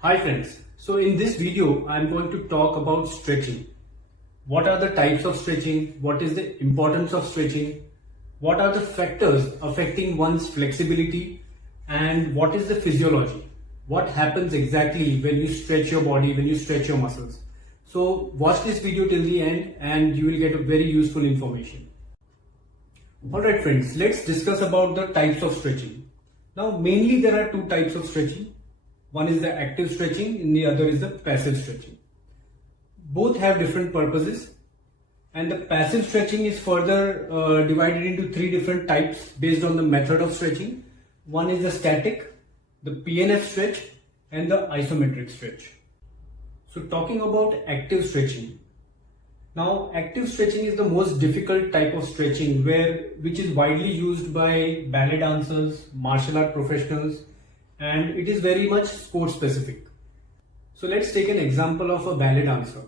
Hi friends, so in this video I am going to talk about stretching. What are the types of stretching? What is the importance of stretching? What are the factors affecting one's flexibility? And what is the physiology? What happens exactly when you stretch your body, when you stretch your muscles? So watch this video till the end and you will get a very useful information. Alright friends, let's discuss about the types of stretching. Now mainly there are two types of stretching. One is the active stretching and the other is the passive stretching. Both have different purposes, and the passive stretching is further divided into three different types based on the method of stretching. One is the static, the PNF stretch and the isometric stretch. So talking about active stretching. Now active stretching is the most difficult type of stretching which is widely used by ballet dancers, martial art professionals, and it is very much sport specific. So let's take an example of a ballet dancer.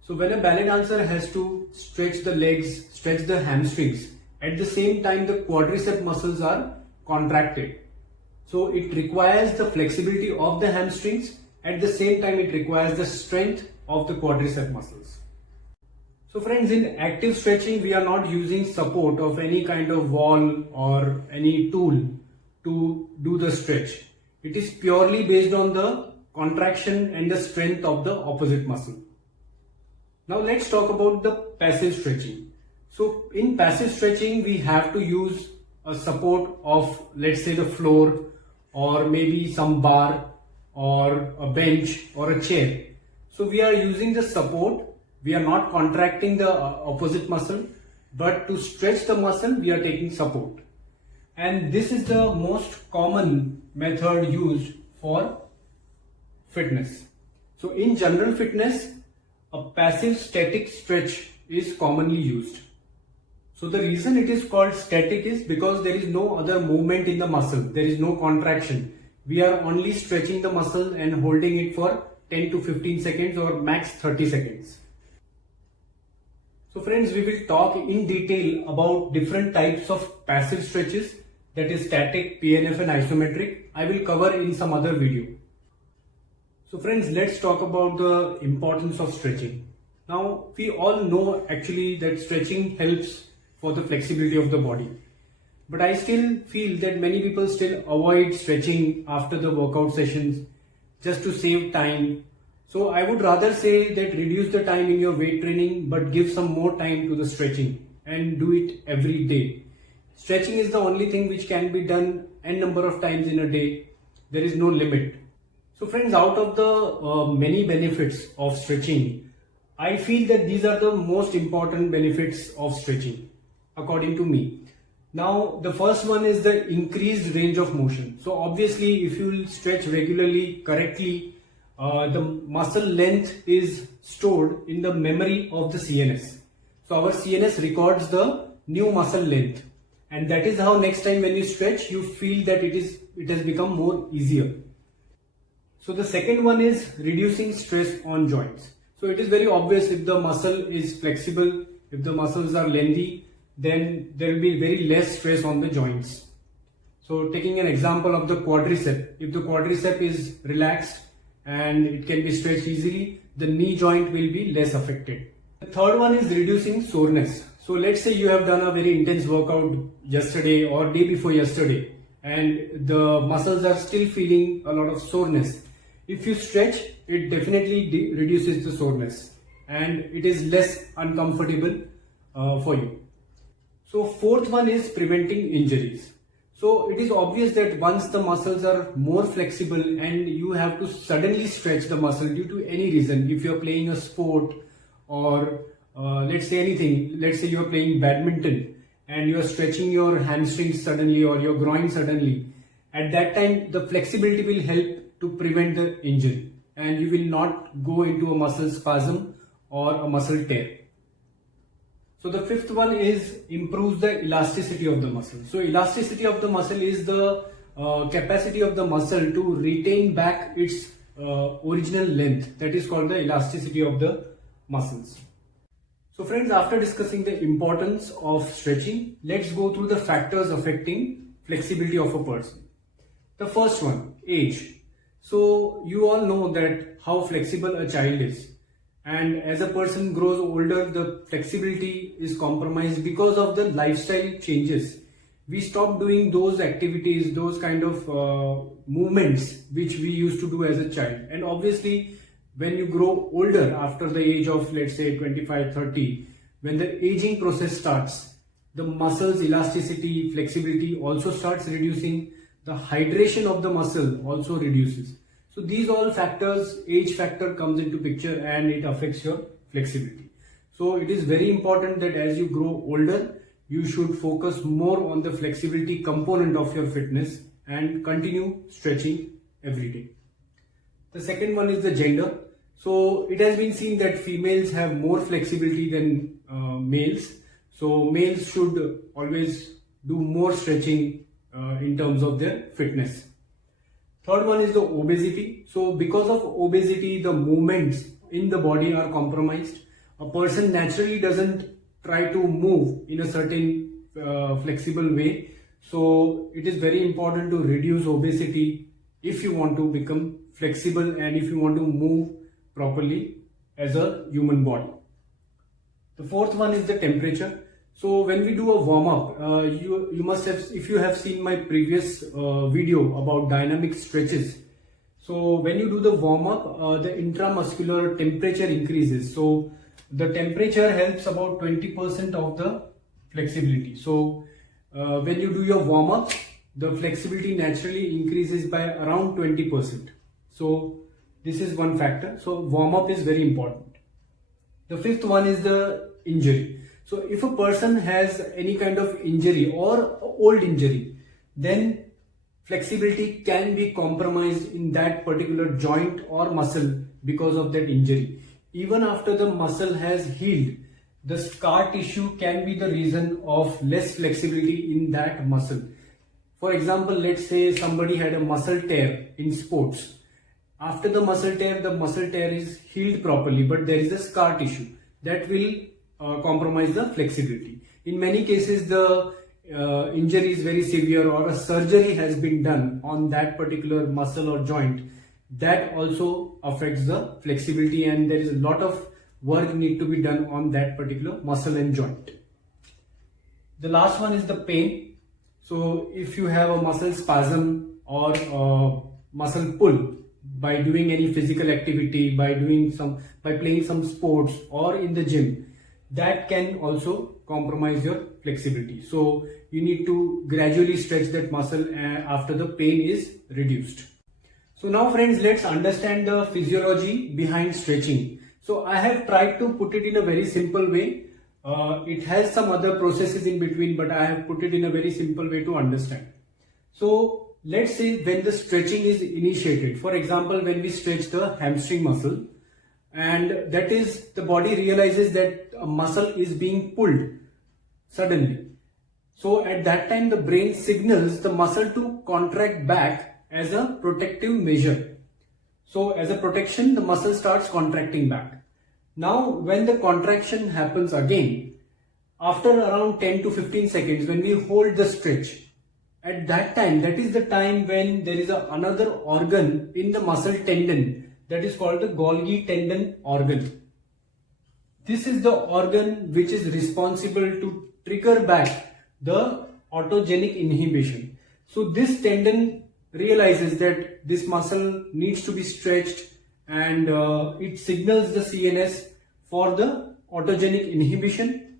So when a ballet dancer has to stretch the legs, stretch the hamstrings, at the same time the quadricep muscles are contracted. So it requires the flexibility of the hamstrings, at the same time it requires the strength of the quadricep muscles. So friends, in active stretching we are not using support of any kind of wall or any tool to do the stretch. It is purely based on the contraction and the strength of the opposite muscle. Now let's talk about the passive stretching. So in passive stretching we have to use a support of, let's say, the floor or maybe some bar or a bench or a chair. So we are using the support. We are not contracting the opposite muscle, but to stretch the muscle we are taking support. And this is the most common method used for fitness. So in general fitness, a passive static stretch is commonly used. So the reason it is called static is because there is no other movement in the muscle. There is no contraction. We are only stretching the muscle and holding it for 10 to 15 seconds or max 30 seconds. So friends, we will talk in detail about different types of passive stretches, that is static, PNF and isometric. I will cover in some other video. So friends, let's talk about the importance of stretching. Now we all know actually that stretching helps for the flexibility of the body. But I still feel that many people still avoid stretching after the workout sessions just to save time. So I would rather say that reduce the time in your weight training but give some more time to the stretching and do it every day. Stretching is the only thing which can be done n number of times in a day. There is no limit. So friends, out of the many benefits of stretching, I feel that these are the most important benefits of stretching according to me. Now the first one is the increased range of motion. So obviously if you will stretch regularly, correctly, the muscle length is stored in the memory of the CNS. So our CNS records the new muscle length. And that is how next time when you stretch, you feel that it has become more easier. So the second one is reducing stress on joints. So it is very obvious if the muscle is flexible, if the muscles are lengthy, then there will be very less stress on the joints. So taking an example of the quadricep, if the quadricep is relaxed and it can be stretched easily, the knee joint will be less affected. The third one is reducing soreness. So let's say you have done a very intense workout yesterday or day before yesterday and the muscles are still feeling a lot of soreness. If you stretch, it definitely reduces the soreness and it is less uncomfortable for you. So fourth one is preventing injuries. So it is obvious that once the muscles are more flexible and you have to suddenly stretch the muscle due to any reason, if you are playing a sport or let's say anything, let's say you are playing badminton and you are stretching your hamstrings suddenly or your groin suddenly, at that time the flexibility will help to prevent the injury and you will not go into a muscle spasm or a muscle tear. So the fifth one is improves the elasticity of the muscle. So elasticity of the muscle is the capacity of the muscle to retain back its original length. That is called the elasticity of the muscles. So friends, after discussing the importance of stretching, let's go through the factors affecting flexibility of a person. The first one, age. So you all know that how flexible a child is, and as a person grows older, the flexibility is compromised because of the lifestyle changes. We stop doing those activities, those kind of movements which we used to do as a child. And obviously when you grow older after the age of, let's say, 25, 30, when the aging process starts, the muscles elasticity, flexibility also starts reducing. The hydration of the muscle also reduces. So these all factors, age factor comes into picture, and it affects your flexibility. So it is very important that as you grow older, you should focus more on the flexibility component of your fitness and continue stretching every day. The second one is the gender. So it has been seen that females have more flexibility than males. So males should always do more stretching in terms of their fitness. Third one is the obesity. So because of obesity, the movements in the body are compromised. A person naturally doesn't try to move in a certain flexible way. So it is very important to reduce obesity if you want to become flexible and if you want to move properly as a human body. The fourth one is the temperature. So when we do a warm-up, you must have, if you have seen my previous video about dynamic stretches. So when you do the warm-up, the intramuscular temperature increases. So the temperature helps about 20% of the flexibility. So when you do your warm-up, the flexibility naturally increases by around 20%. So this is one factor. So warm-up is very important. The fifth one is the injury. So if a person has any kind of injury or old injury, then flexibility can be compromised in that particular joint or muscle because of that injury. Even after the muscle has healed, the scar tissue can be the reason of less flexibility in that muscle. For example, let's say somebody had a muscle tear in sports. After the muscle tear is healed properly, but there is a scar tissue that will compromise the flexibility. In many cases, the injury is very severe or a surgery has been done on that particular muscle or joint. That also affects the flexibility, and there is a lot of work need to be done on that particular muscle and joint. The last one is the pain. So if you have a muscle spasm or muscle pull by doing any physical activity, by playing some sports or in the gym, that can also compromise your flexibility. So you need to gradually stretch that muscle after the pain is reduced. So now friends, let's understand the physiology behind stretching. So I have tried to put it in a very simple way. It has some other processes in between, but I have put it in a very simple way to understand. So let's say when the stretching is initiated, for example, when we stretch the hamstring muscle, and that is, the body realizes that a muscle is being pulled suddenly. So at that time, the brain signals the muscle to contract back as a protective measure. So as a protection, the muscle starts contracting back. Now when the contraction happens again, after around 10 to 15 seconds, when we hold the stretch, at that time, that is the time when there is another organ in the muscle tendon that is called the Golgi tendon organ. This is the organ which is responsible to trigger back the autogenic inhibition. So this tendon realizes that this muscle needs to be stretched, and it signals the CNS for the autogenic inhibition.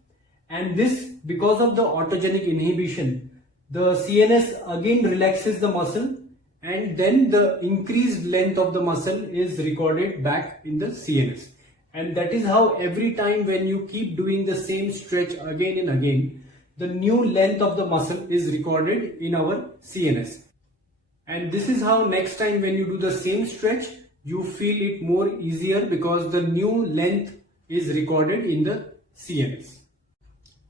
And this, because of the autogenic inhibition, the CNS again relaxes the muscle, and then the increased length of the muscle is recorded back in the CNS. And that is how every time when you keep doing the same stretch again and again, the new length of the muscle is recorded in our CNS. And this is how next time when you do the same stretch, you feel it more easier because the new length is recorded in the CNS.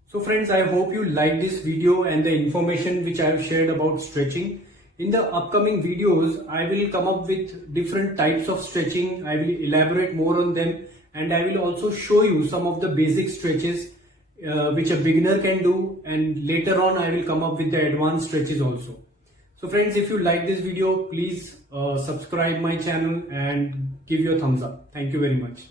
So friends, I hope you like this video and the information which I have shared about stretching. In the upcoming videos, I will come up with different types of stretching. I will elaborate more on them, and I will also show you some of the basic stretches which a beginner can do, and later on I will come up with the advanced stretches also. So friends, if you like this video, please subscribe my channel and give your thumbs up. Thank you very much.